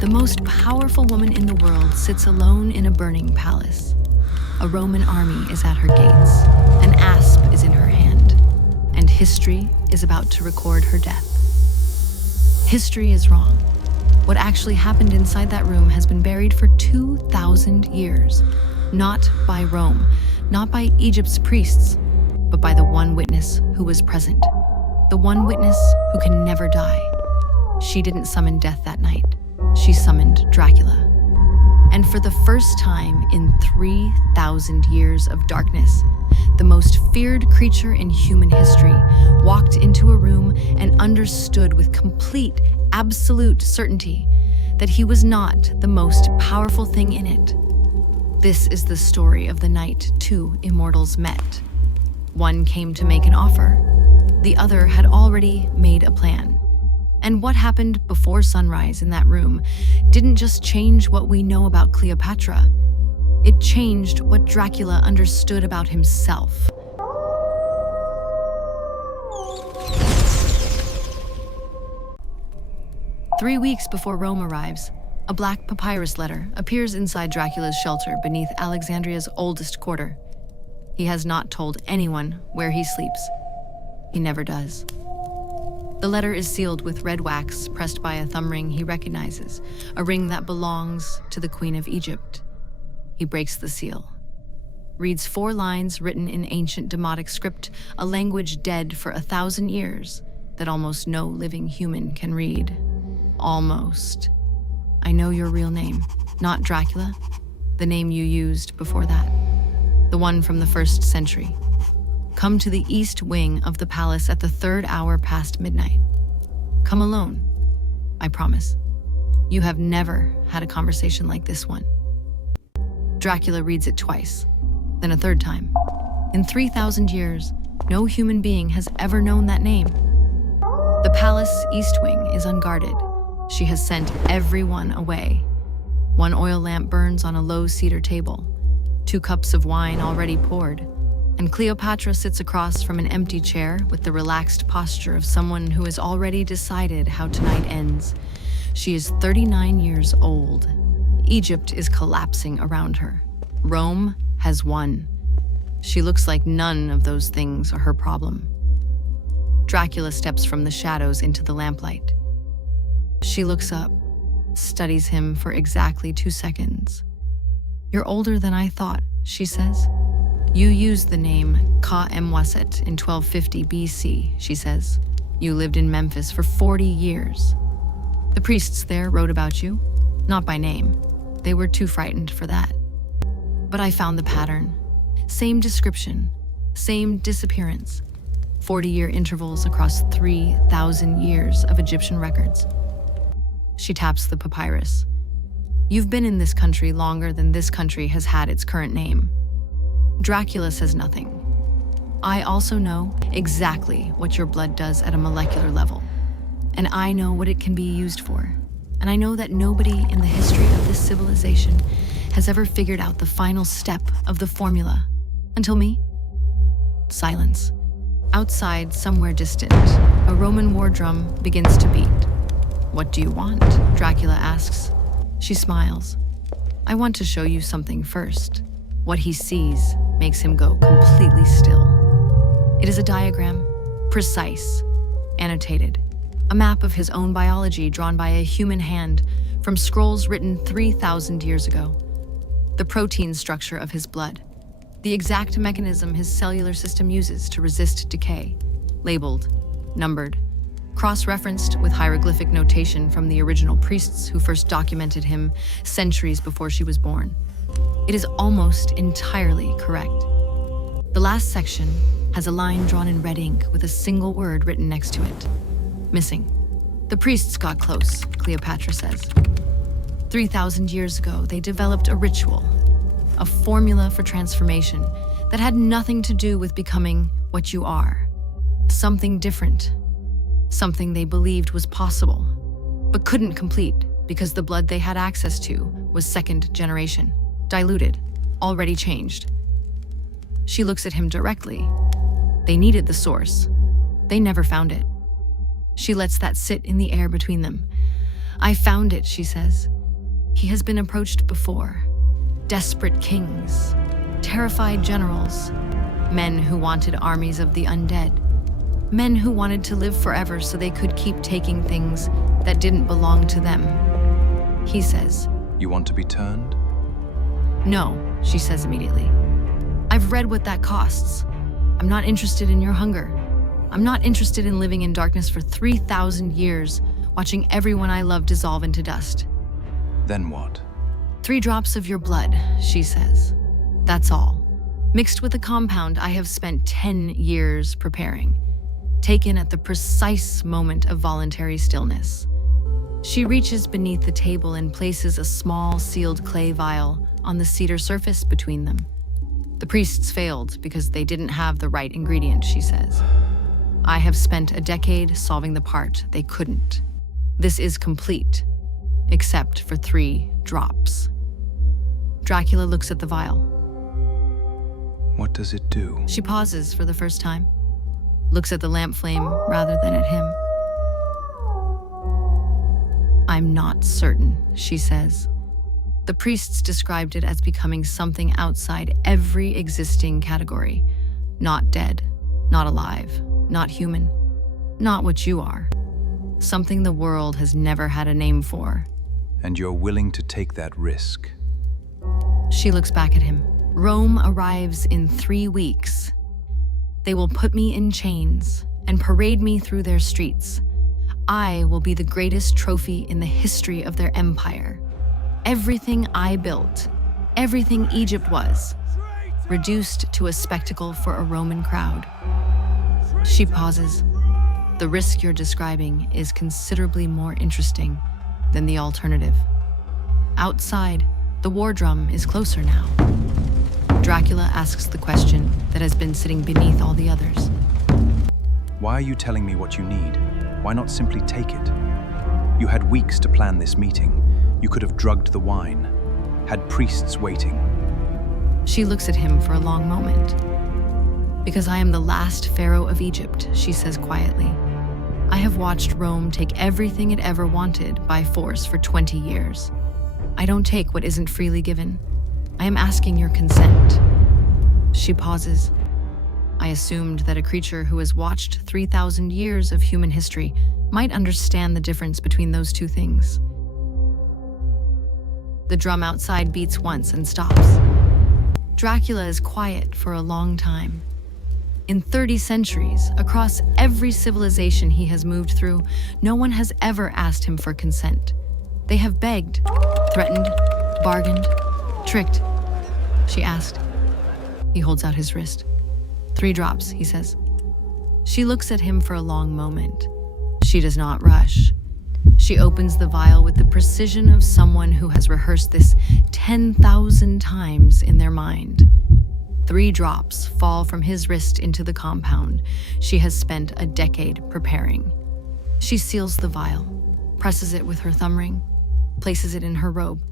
The most powerful woman in the world sits alone in a burning palace. A Roman army is at her gates. An asp is in her hand. And history is about to record her death. History is wrong. What actually happened inside that room has been buried for 2,000 years. Not by Rome, not by Egypt's priests, but by the one witness who was present. The one witness who can never die. She didn't summon death that night. She summoned Dracula. And for the first time in 3,000 years of darkness, the most feared creature in human history walked into a room and understood with complete, absolute certainty that he was not the most powerful thing in it. This is the story of the night two immortals met. One came to make an offer. The other had already made a plan. And what happened before sunrise in that room didn't just change what we know about Cleopatra. It changed what Dracula understood about himself. Three weeks before Rome arrives, a black papyrus letter appears inside Dracula's shelter beneath Alexandria's oldest quarter. He has not told anyone where he sleeps. He never does. The letter is sealed with red wax pressed by a thumb ring he recognizes, a ring that belongs to the Queen of Egypt. He breaks the seal, reads 4 lines written in ancient Demotic script, a language dead for 1,000 years that almost no living human can read. Almost. I know your real name, not Dracula, the name you used before that, the one from the 1st century. Come to the east wing of the palace at the 3rd hour past midnight. Come alone, I promise. You have never had a conversation like this one. Dracula reads it twice, then a 3rd time. In 3,000 years, no human being has ever known that name. The palace east wing is unguarded. She has sent everyone away. 1 oil lamp burns on a low cedar table, 2 cups of wine already poured, and Cleopatra sits across from an empty chair with the relaxed posture of someone who has already decided how tonight ends. She is 39 years old. Egypt is collapsing around her. Rome has won. She looks like none of those things are her problem. Dracula steps from the shadows into the lamplight. She looks up, studies him for exactly 2 seconds. You're older than I thought, she says. You used the name Ka-Emwaset in 1250 BC, she says. You lived in Memphis for 40 years. The priests there wrote about you, not by name. They were too frightened for that. But I found the pattern. Same description, same disappearance. 40-year intervals across 3,000 years of Egyptian records. She taps the papyrus. You've been in this country longer than this country has had its current name. Dracula says nothing. I also know exactly what your blood does at a molecular level. And I know what it can be used for. And I know that nobody in the history of this civilization has ever figured out the final step of the formula. Until me. Silence. Outside, somewhere distant, a Roman war drum begins to beat. What do you want? Dracula asks. She smiles. I want to show you something first. What he sees makes him go completely still. It is a diagram, precise, annotated. A map of his own biology drawn by a human hand from scrolls written 3,000 years ago. The protein structure of his blood. The exact mechanism his cellular system uses to resist decay. Labeled, numbered, cross-referenced with hieroglyphic notation from the original priests who first documented him centuries before she was born. It is almost entirely correct. The last section has a line drawn in red ink with a single word written next to it. Missing. The priests got close, Cleopatra says. 3,000 years ago, they developed a ritual, a formula for transformation that had nothing to do with becoming what you are. Something different. Something they believed was possible, but couldn't complete because the blood they had access to was 2nd generation, diluted, already changed. She looks at him directly. They needed the source. They never found it. She lets that sit in the air between them. I found it, she says. He has been approached before. Desperate kings, terrified generals, men who wanted armies of the undead, men who wanted to live forever so they could keep taking things that didn't belong to them. He says, You want to be turned? No, she says immediately. I've read what that costs. I'm not interested in your hunger. I'm not interested in living in darkness for 3,000 years, watching everyone I love dissolve into dust. Then what? 3 drops of your blood, she says. That's all. Mixed with a compound I have spent 10 years preparing, taken at the precise moment of voluntary stillness. She reaches beneath the table and places a small sealed clay vial on the cedar surface between them. The priests failed because they didn't have the right ingredient, she says. I have spent a decade solving the part they couldn't. This is complete, except for 3 drops. Dracula looks at the vial. What does it do? She pauses for the first time, looks at the lamp flame rather than at him. I'm not certain, she says. The priests described it as becoming something outside every existing category. Not dead, not alive, not human, not what you are. Something the world has never had a name for. And you're willing to take that risk? She looks back at him. Rome arrives in 3 weeks. They will put me in chains and parade me through their streets. I will be the greatest trophy in the history of their empire. Everything I built, everything Egypt was, reduced to a spectacle for a Roman crowd. She pauses. The risk you're describing is considerably more interesting than the alternative. Outside, the war drum is closer now. Dracula asks the question that has been sitting beneath all the others. Why are you telling me what you need? Why not simply take it? You had weeks to plan this meeting. You could have drugged the wine, had priests waiting. She looks at him for a long moment. Because I am the last pharaoh of Egypt, she says quietly. I have watched Rome take everything it ever wanted by force for 20 years. I don't take what isn't freely given. I am asking your consent. She pauses. I assumed that a creature who has watched 3,000 years of human history might understand the difference between those two things. The drum outside beats once and stops. Dracula is quiet for a long time. In 30 centuries, across every civilization he has moved through, no one has ever asked him for consent. They have begged, threatened, bargained, tricked. She asked. He holds out his wrist. 3 drops, he says. She looks at him for a long moment. She does not rush. She opens the vial with the precision of someone who has rehearsed this 10,000 times in their mind. 3 drops fall from his wrist into the compound she has spent a decade preparing. She seals the vial, presses it with her thumb ring, places it in her robe.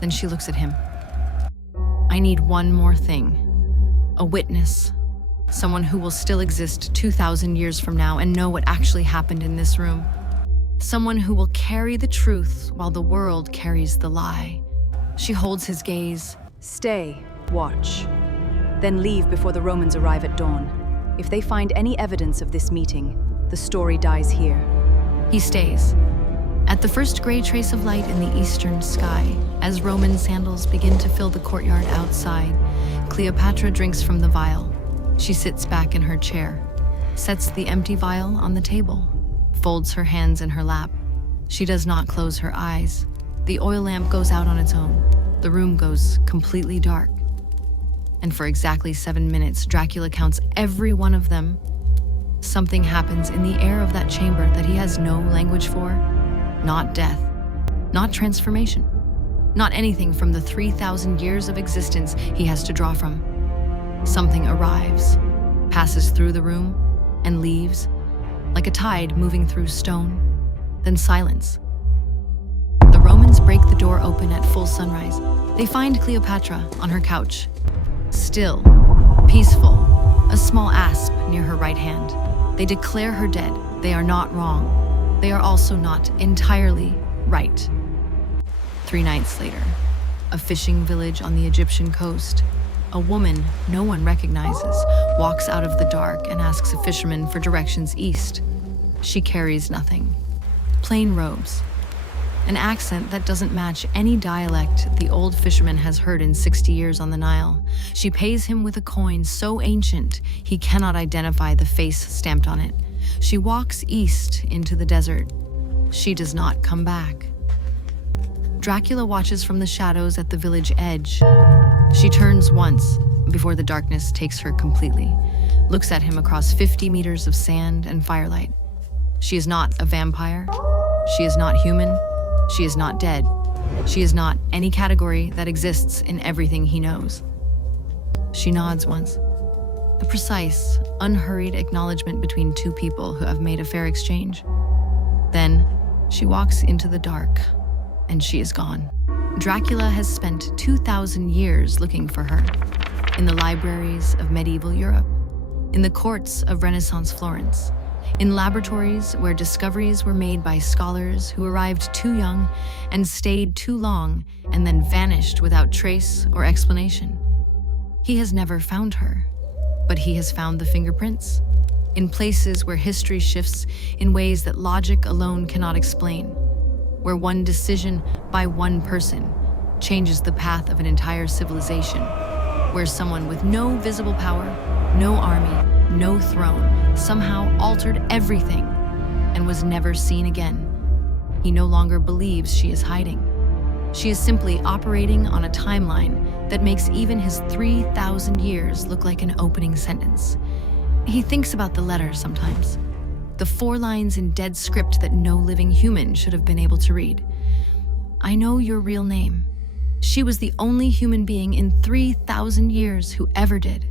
Then she looks at him. I need one more thing. A witness. Someone who will still exist 2,000 years from now and know what actually happened in this room. Someone who will carry the truth while the world carries the lie. She holds his gaze. Stay, watch. Then leave before the Romans arrive at dawn. If they find any evidence of this meeting, the story dies here. He stays. At the first gray trace of light in the eastern sky, as Roman sandals begin to fill the courtyard outside, Cleopatra drinks from the vial. She sits back in her chair, sets the empty vial on the table, folds her hands in her lap. She does not close her eyes. The oil lamp goes out on its own. The room goes completely dark. And for exactly 7 minutes, Dracula counts every one of them. Something happens in the air of that chamber that he has no language for. Not death, not transformation, not anything from the 3,000 years of existence he has to draw from. Something arrives, passes through the room, and leaves, like a tide moving through stone, then silence. The Romans break the door open at full sunrise. They find Cleopatra on her couch, still, peaceful, a small asp near her right hand. They declare her dead. They are not wrong. They are also not entirely right. 3 nights later, a fishing village on the Egyptian coast. A woman no one recognizes walks out of the dark and asks a fisherman for directions east. She carries nothing. Plain robes. An accent that doesn't match any dialect the old fisherman has heard in 60 years on the Nile. She pays him with a coin so ancient he cannot identify the face stamped on it. She walks east into the desert. She does not come back. Dracula watches from the shadows at the village edge. She turns once before the darkness takes her completely, looks at him across 50 meters of sand and firelight. She is not a vampire. She is not human. She is not dead. She is not any category that exists in everything he knows. She nods once. A precise, unhurried acknowledgement between two people who have made a fair exchange. Then she walks into the dark, and she is gone. Dracula has spent 2,000 years looking for her, in the libraries of medieval Europe, in the courts of Renaissance Florence, in laboratories where discoveries were made by scholars who arrived too young and stayed too long and then vanished without trace or explanation. He has never found her, but he has found the fingerprints, in places where history shifts in ways that logic alone cannot explain, where one decision by one person changes the path of an entire civilization, where someone with no visible power, no army, no throne, somehow altered everything and was never seen again. He no longer believes she is hiding. She is simply operating on a timeline that makes even his 3,000 years look like an opening sentence. He thinks about the letter sometimes. The 4 lines in dead script that no living human should have been able to read. I know your real name. She was the only human being in 3,000 years who ever did.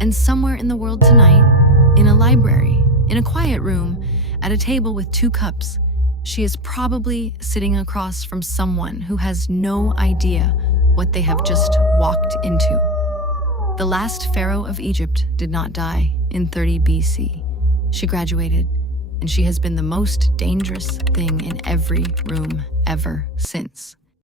And somewhere in the world tonight, in a library, in a quiet room, at a table with 2 cups, she is probably sitting across from someone who has no idea what they have just walked into. The last pharaoh of Egypt did not die in 30 BC. She graduated, and she has been the most dangerous thing in every room ever since.